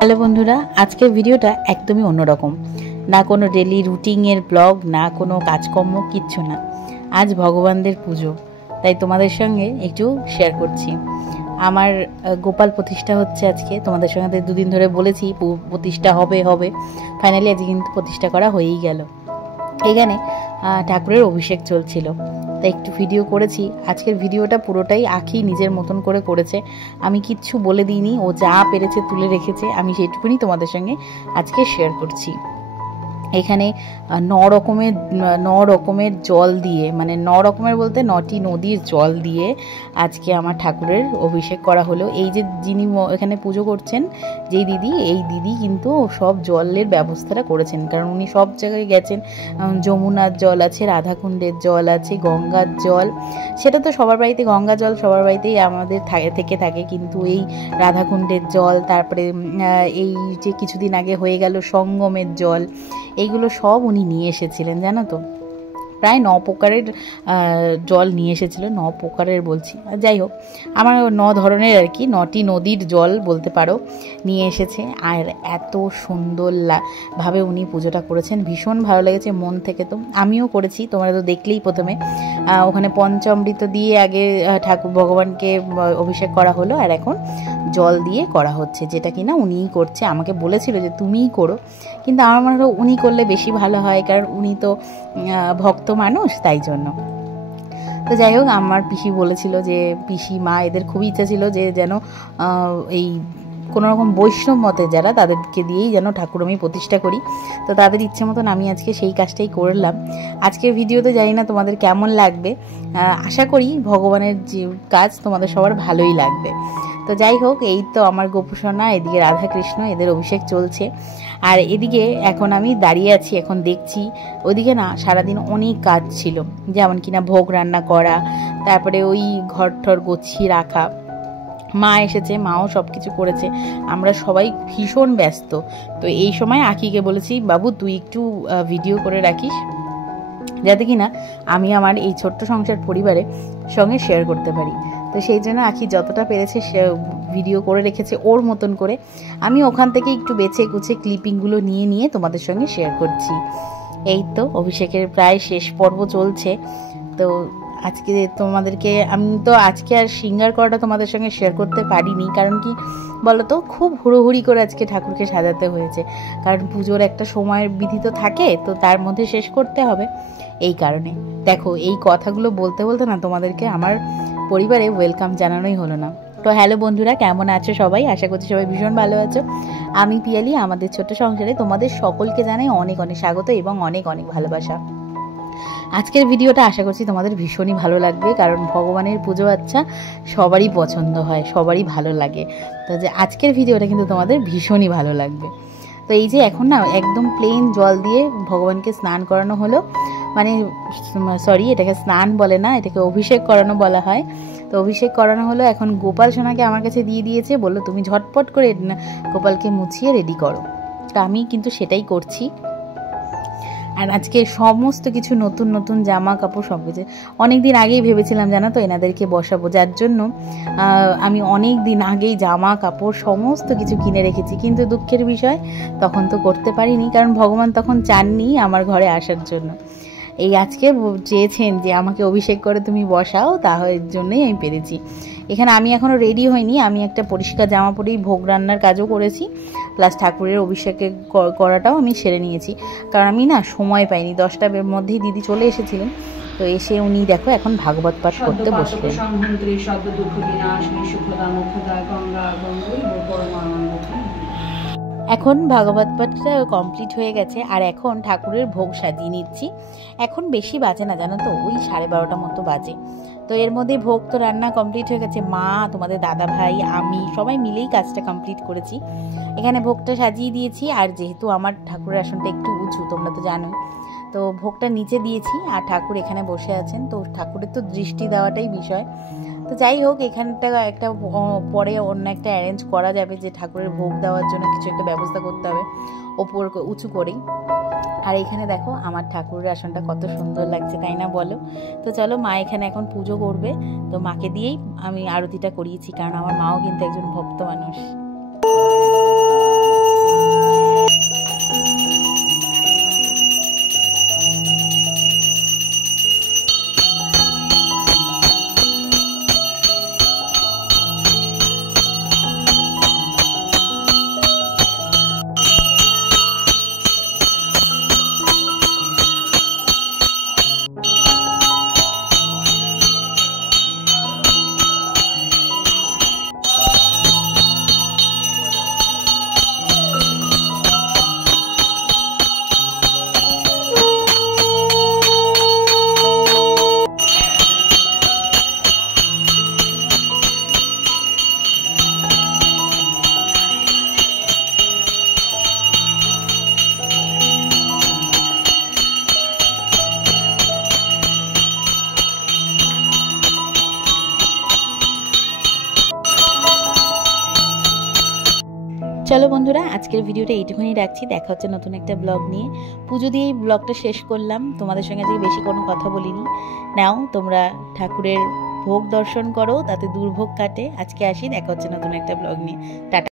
Hello বন্ধুরা, আজকের ভিডিওটা একদমই অন্যরকম। না কোনো ডেলি রুটিনের ব্লগ, না কোনো কাজকর্ম, কিচ্ছু না। আজ ভগবানদের পুজো, তাই তোমাদের সঙ্গে একটু শেয়ার করছি। আমার গোপাল প্রতিষ্ঠা হচ্ছে আজকে। তোমাদের সঙ্গে দুদিন ধরে বলেছি প্রতিষ্ঠা হবে হবে, ফাইনালি আজকে কিন্তু প্রতিষ্ঠা করা হয়েই গেল। এখানে ঠাকুরের অভিষেক চলছিল, তাই একটু ভিডিও করেছি। আজকের ভিডিওটা পুরোটাই আখি নিজের মতন করে করেছে, আমি কিচ্ছু বলে দিইনি। ও যা পেরেছে তুলে রেখেছে, আমি সেইটুকুনি তোমাদের সঙ্গে আজকে শেয়ার করছি। এখানে ন রকমের জল দিয়ে, মানে 9 রকমের বলতে 9টি নদীর জল দিয়ে আজকে আমার ঠাকুরের অভিষেক করা হলো। এই যে যিনি এখানে পুজো করছেন, যেই দিদি, এই দিদি কিন্তু সব জলের ব্যবস্থাটা করেছেন, কারণ উনি সব জায়গায় গেছেন। যমুনার জল আছে, রাধাকুণ্ডের জল আছে, গঙ্গার জল, সেটা তো সবার বাড়িতে, গঙ্গা জল সবার বাড়িতেই আমাদের থেকে থাকে, কিন্তু এই রাধাকুণ্ডের জল, তারপরে এই যে কিছুদিন আগে হয়ে গেল সঙ্গমের জল, এইগুলো সব উনি নিয়ে এসেছিলেন, জানো তো। প্রায় 9 প্রকারের জল নিয়ে এসেছিল, 9 প্রকারের বলছি, যাই হোক আমার 9 ধরনের আর কি, 9টি নদীর জল বলতে পারো, নিয়ে এসেছে। আর এত সুন্দর ভাবে উনি পুজোটা করেছেন, ভীষণ ভালো লেগেছে মন থেকে। তো আমিও করেছি, তোমরা তো দেখলেই প্রথমে ওখানে পঞ্চামৃত দিয়ে আগে ঠাকুর ভগবানকে অভিষেক করা হলো, আর এখন জল দিয়ে করা হচ্ছে, যেটা কিনা উনিই করছে। আমাকে বলেছিল যে তুমিই করো, কিন্তু আমার মনে হয় উনি করলে বেশি ভালো হয়, কারণ উনি তো ভক্ত মানুষ, তাই জন্য। তো যাই হোক, আমার পিসি বলেছিল যে, পিসি মা এদের খুবই ইচ্ছা ছিল যে যেন এই কোনোরকম বৈষ্ণব মতে যারা, তাদেরকে দিয়েই যেন ঠাকুর আমি প্রতিষ্ঠা করি। তো তাদের ইচ্ছে মতন আমি আজকে সেই কাজটাই করলাম। আজকের ভিডিওতে জানি না তোমাদের কেমন লাগবে, আশা করি ভগবানের যে কাজ তোমাদের সবার ভালোই লাগবে। তো যাই হোক, এই তো আমার গোপুসোনা, এদিকে রাধাকৃষ্ণ, এদের অভিষেক চলছে। আর এদিকে এখন আমি দাঁড়িয়ে আছি, এখন দেখছি। ওদিকে না সারাদিন অনেক কাজ ছিল, যেমন কিনা ভোগ রান্না করা, তারপরে ওই ঘর ঠর গুছিয়ে রাখা। মা এসেছে, মাও সব কিছু করেছে, আমরা সবাই ভীষণ ব্যস্ত। তো এই সময় আখিকে বলেছি, বাবু তুই একটু ভিডিও করে রাখিস, যাতে কিনা আমি আমার এই ছোট্ট সংসার পরিবারের সঙ্গে শেয়ার করতে পারি। তো সেই জন্য আখি যতটা পেরেছে সে ভিডিও করে রেখেছে ওর মতন করে। আমি ওখান থেকে একটু বেছে কুচে ক্লিপিংগুলো নিয়ে নিয়ে তোমাদের সঙ্গে শেয়ার করছি। এই তো অভিষেকের প্রায় শেষ পর্ব চলছে। তো আজকে তোমাদেরকে আমি তো আজকে আর সিঙ্গার করাটা তোমাদের সঙ্গে শেয়ার করতে পারিনি, কারণ কি বলো তো, খুব হুড়োহুড়ি করে আজকে ঠাকুরকে সাজাতে হয়েছে, কারণ পুজোর একটা সময়ের বিধি তো থাকে, তো তার মধ্যে শেষ করতে হবে, এই কারণে। দেখো, এই কথাগুলো বলতে বলতে না তোমাদেরকে আমার পরিবারে ওয়েলকাম জানানোই হলো না। তো হ্যালো বন্ধুরা, কেমন আছো সবাই? আশা করছি সবাই ভীষণ ভালো আছো। আমি পিয়ালি, আমাদের ছোট্ট সংসারে তোমাদের সকলকে জানাই অনেক অনেক স্বাগত এবং অনেক অনেক ভালোবাসা। আজকের ভিডিওটা আশা করছি তোমাদের ভীষণই ভালো লাগবে, কারণ ভগবানের পুজো আচ্ছা সবারই পছন্দ হয়, সবারই ভালো লাগে। তো যে আজকের ভিডিওটা কিন্তু তোমাদের ভীষণই ভালো লাগবে। তো এই যে এখন না একদম প্লেন জল দিয়ে ভগবানকে স্নান করানো হলো, মানে সরি, এটাকে স্নান বলে না, এটাকে অভিষেক করানো বলা হয়। তো অভিষেক করানো হলো, এখন গোপাল সোনাকে আমার কাছে দিয়ে দিয়েছে, বললো তুমি ঝটপট করে গোপালকে মুছিয়ে রেডি করো। তো আমি কিন্তু সেটাই করছি। আর আজকে সমস্ত কিছু নতুন নতুন জামা কাপড় সব কিছু অনেক দিন আগেই ভেবেছিলাম, জানো তো, এনাদেরকে বসাবো, যার জন্য আমি অনেক দিন আগেই জামা কাপড় সমস্ত কিছু কিনে রেখেছি, কিন্তু দুঃখের বিষয় তখন তো করতে পারিনি, কারণ ভগবান তখন চাননি আমার ঘরে আসার জন্য। এই আজকে চেয়েছেন যে আমাকে অভিষেক করে তুমি বসাও, তার জন্যই আমি পেরেছি। এখানে আমি এখনও রেডি হইনি, আমি একটা পরিষ্কার জামা পরেই ভোগ রান্নার কাজও করেছি, প্লাস ঠাকুরের অভিষেকে করাটাও আমি সেরে নিয়েছি, কারণ আমি না সময় পাইনি। 10টার মধ্যেই দিদি চলে এসেছিলেন, তো এসে উনি দেখো এখন ভাগবত পাঠ করতে বসলেন। এখন ভাগবত পাঠটা কমপ্লিট হয়ে গেছে, আর এখন ঠাকুরের ভোগ সাজিয়ে নিচ্ছি। এখন বেশি বাজে না, জানো তো, ওই 12:30 মতো বাজে। তো এর মধ্যে ভোগ তো রান্না কমপ্লিট হয়ে গেছে, মা, তোমাদের দাদা ভাই, আমি সবাই মিলেই কাজটা কমপ্লিট করেছি। এখানে ভোগটা সাজিয়ে দিয়েছি, আর যেহেতু আমার ঠাকুরের আসনটা একটু উঁচু, তোমরা তো জানোই, তো ভোগটা নিচে দিয়েছি, আর ঠাকুর এখানে বসে আছেন। তো ঠাকুরের তো দৃষ্টি দেওয়াটাই বিষয়। তো যাই হোক, এখানটা একটা পরে অন্য একটা অ্যারেঞ্জ করা যাবে, যে ঠাকুরের ভোগ দেওয়ার জন্য কিছু একটা ব্যবস্থা করতে হবে ওপর উঁচু করেই। আর এখানে দেখো আমার ঠাকুরের আসনটা কত সুন্দর লাগছে, তাই না বলো? তো চলো, মা এখানে এখন পুজো করবে, তো মাকে দিয়েই আমি আরতিটা করিয়েছি, কারণ আমার মাও কিন্তু একজন ভক্ত মানুষ। চলো বন্ধুরা, আজকের ভিডিওটা এইটুকুনি রাখছি। দেখা হচ্ছে নতুন একটা ব্লগ নিয়ে। পুজো দিয়েই ব্লগটা শেষ করলাম, তোমাদের সঙ্গে আজকে বেশি কোনো কথা বলিনি। নাও তোমরা ঠাকুরের ভোগ দর্শন করো, তাতে দুর্ভোগ কাটে। আজকে আসি, দেখা হচ্ছে নতুন একটা ব্লগ নিয়ে। টাটা।